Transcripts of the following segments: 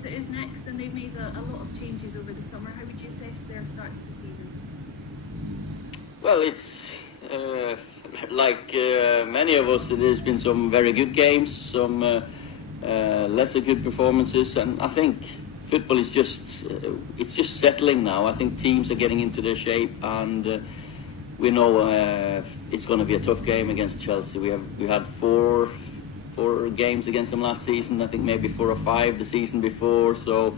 course it is next, and they've made a lot of changes over the summer. How would you assess their start to the season? Well, it's like many of us, there's been some very good games, some lesser good performances, and I think football is just it's just settling now. I think teams are getting into their shape, and we know it's going to be a tough game against Chelsea. We had four games against them last season. I think maybe 4 or 5 the season before. So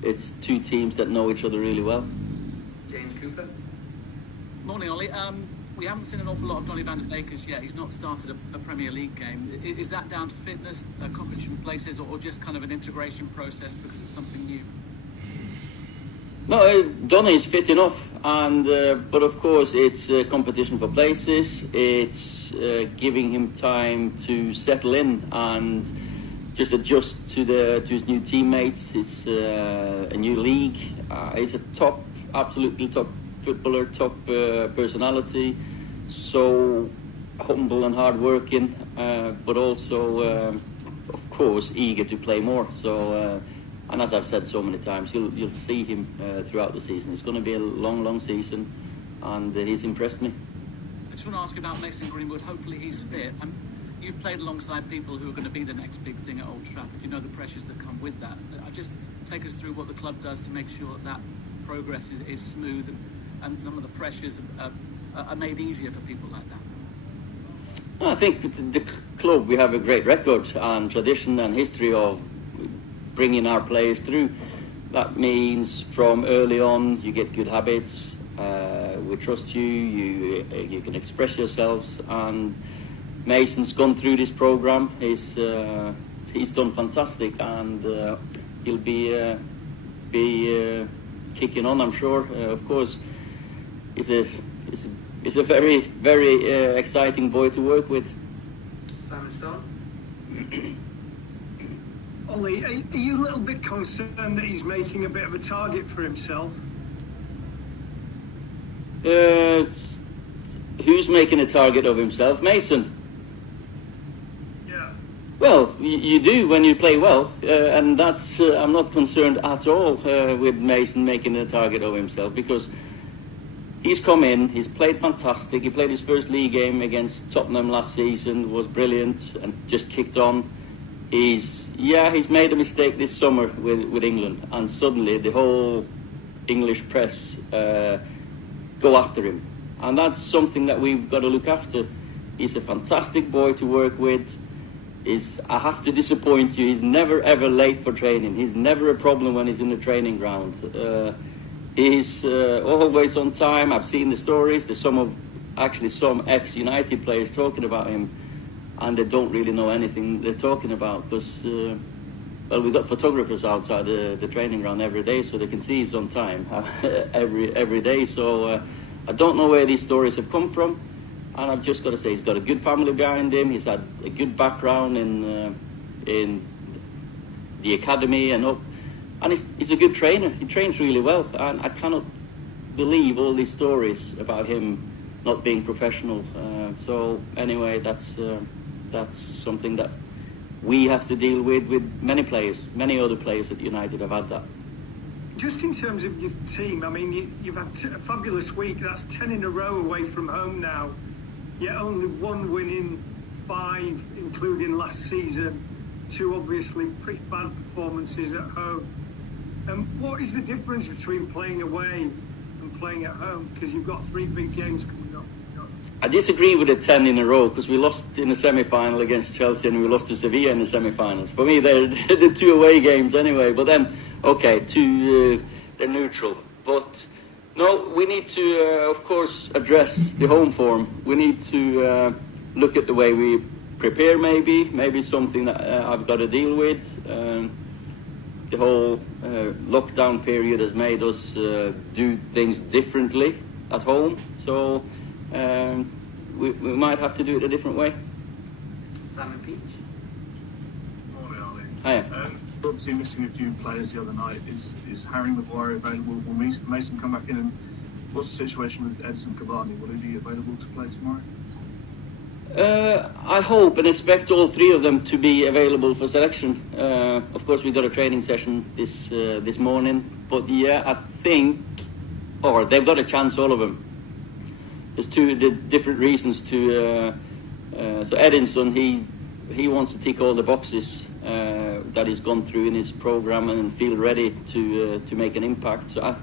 it's two teams that know each other really well. James Cooper. Morning, Ollie. We haven't seen an awful lot of Donny van der Beek yet. He's not started a Premier League game. Is that down to fitness, competition places, or just kind of an integration process because it's something new? No, Donny is fit enough, and but of course it's competition for places. It's giving him time to settle in and just adjust to his new teammates. It's a new league. He's a absolutely top footballer, top personality, so humble and hard-working, but also, of course, eager to play more. So, and as I've said so many times, you'll see him throughout the season. It's going to be a long season, and he's impressed me. I just want to ask about Mason Greenwood. Hopefully he's fit. You've played alongside people who are going to be the next big thing at Old Trafford. You know the pressures that come with that. Just take us through what the club does to make sure that progress is smooth and some of the pressures are made easier for people like that. Well, I think the club, we have a great record and tradition and history of bringing our players through. That means from early on you get good habits, we trust you, you can express yourselves, and Mason's gone through this program. He's done fantastic, and he'll be kicking on, I'm sure. Of course, he's a very exciting boy to work with. Simon Stone. Ollie, are you a little bit concerned that he's making a bit of a target for himself? Who's making a target of himself? Mason. Yeah. Well, you do when you play well, and that's I'm not concerned at all with Mason making a target of himself, because he's come in, he's played fantastic. He played his first league game against Tottenham last season, was brilliant, and just kicked on. He's made a mistake this summer with England, and suddenly the whole English press go after him. And that's something that we've got to look after. He's a fantastic boy to work with. I have to disappoint you, he's never ever late for training. He's never a problem when he's in the training ground. He's always on time. I've seen the stories. There's some ex-United players talking about him, and they don't really know anything they're talking about, because well, we've got photographers outside the training ground every day, so they can see he's on time every day. So I don't know where these stories have come from, and I've just got to say he's got a good family behind him. He's had a good background in the academy and up, and he's a good trainer. He trains really well, and I cannot believe all these stories about him not being professional. So anyway, that's something that we have to deal with many players. Many other players at United have had that. Just in terms of your team, I mean, you've had a fabulous week. That's 10 in a row away from home now. Yet only 1 win in 5, including last season. 2 obviously pretty bad performances at home. What is the difference between playing away and playing at home? Because you've got 3 big games coming up. I disagree with the 10 in a row, because we lost in the semi-final against Chelsea and we lost to Sevilla in the semi-finals. For me, they're the 2 away games anyway. But then, okay, they're neutral. But no, we need to, of course, address the home form. We need to look at the way we prepare. Maybe something that I've got to deal with. The whole lockdown period has made us do things differently at home. So we might have to do it a different way. Simon Peach. Morning, Ollie. Hiya. Obviously missing a few players the other night. Is Harry Maguire available? Will Mason come back in? And what's the situation with Edson Cavani? Will he be available to play tomorrow? I hope and expect all three of them to be available for selection. Of course, we got a training session this morning, but yeah, I think, or they've got a chance, all of them. There's two different reasons to. So Edinson, he wants to tick all the boxes that he's gone through in his program and feel ready to make an impact. So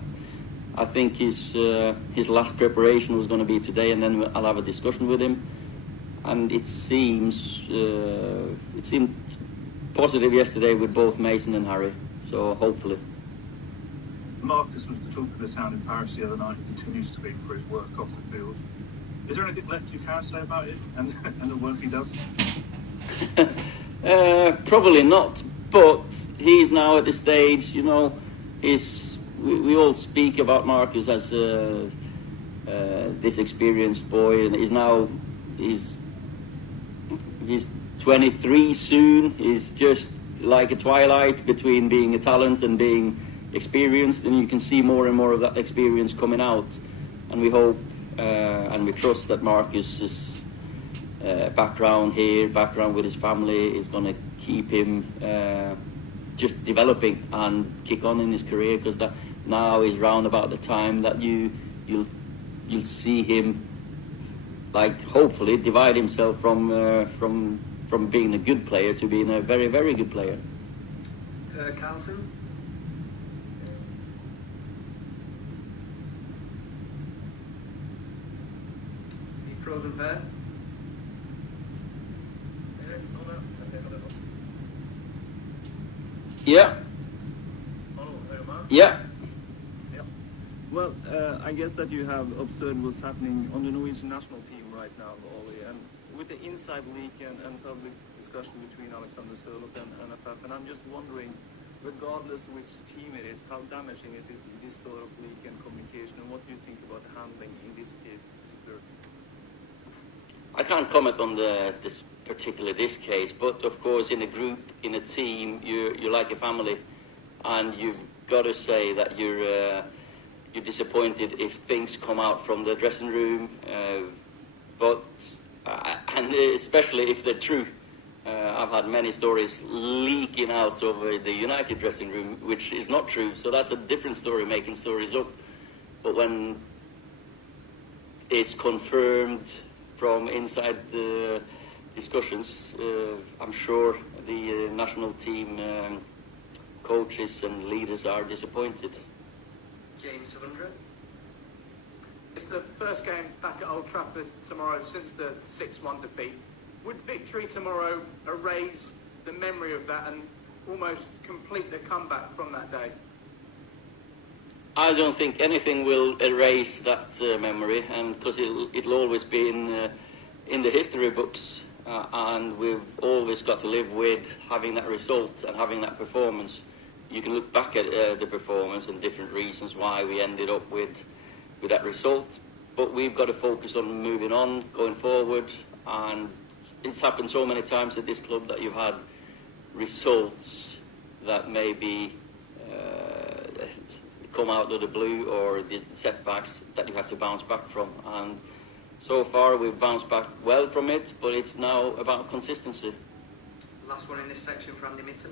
I think his last preparation was going to be today, and then I'll have a discussion with him. And it seemed positive yesterday with both Mason and Harry. So hopefully. Marcus was the talk of the town in Paris the other night. He continues to be for his work off the field. Is there anything left you can say about him and the work he does? Probably not. But he's now at the stage, you know, we all speak about Marcus as this experienced boy, and he's 23 soon. He's just like a twilight between being a talent and being experienced, and you can see more and more of that experience coming out. And we hope and we trust that Marcus's background with his family is going to keep him just developing and kick on in his career, because that now is round about the time that you'll see him, like, hopefully divide himself from being a good player to being a very, very good player. Carlson. The frozen pair. Yeah. Yeah. Well, I guess that you have observed what's happening on the Norwegian national team right now, Ollie, and with the inside leak and public discussion between Alexander Sørloth and NFF, and I'm just wondering, regardless which team it is, how damaging is it, this sort of leak and communication, and what do you think about the handling in this case? I can't comment on this case, but of course, in a group, in a team, you're like a family, and you've got to say that you're disappointed if things come out from the dressing room, and especially if they're true. I've had many stories leaking out of the United dressing room, which is not true, so that's a different story, making stories up. But when it's confirmed from inside the discussions, I'm sure the national team coaches and leaders are disappointed. James Sylvester. It's the first game back at Old Trafford tomorrow since the 6-1 defeat. Would victory tomorrow erase the memory of that and almost complete the comeback from that day? I don't think anything will erase that memory, and because it'll always be in the history books, and we've always got to live with having that result and having that performance. You can look back at the performance and different reasons why we ended up with that result, but we've got to focus on moving on, going forward. And it's happened so many times at this club that you've had results that maybe come out of the blue, or the setbacks that you have to bounce back from. And so far we've bounced back well from it, but it's now about consistency. Last one in this section for Andy Mitten.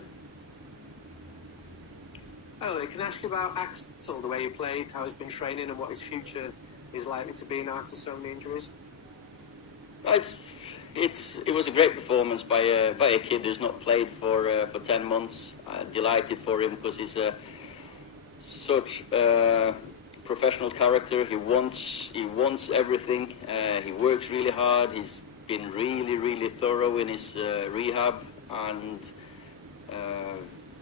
Oh, can I ask you about Axel, the way he played, how he's been training, and what his future is likely to be now after so many injuries? It was a great performance by a kid who's not played for 10 months. Delighted for him, because he's such a professional character. He wants everything. He works really hard. He's been really, really thorough in his rehab, and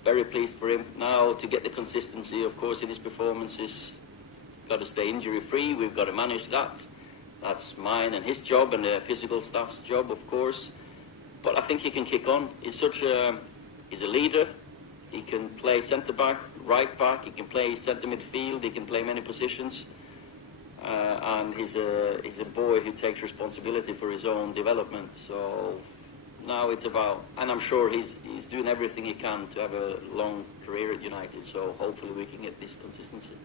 very pleased for him. Now to get the consistency, of course, in his performances, got to stay injury free. We've got to manage that. That's mine and his job, and the physical staff's job, of course. But I think he can kick on. He's a leader. He can play centre back, right back. He can play centre midfield. He can play many positions. And he's a boy who takes responsibility for his own development. So now it's about, and I'm sure he's doing everything he can to have a long career at United. So hopefully we can get this consistency.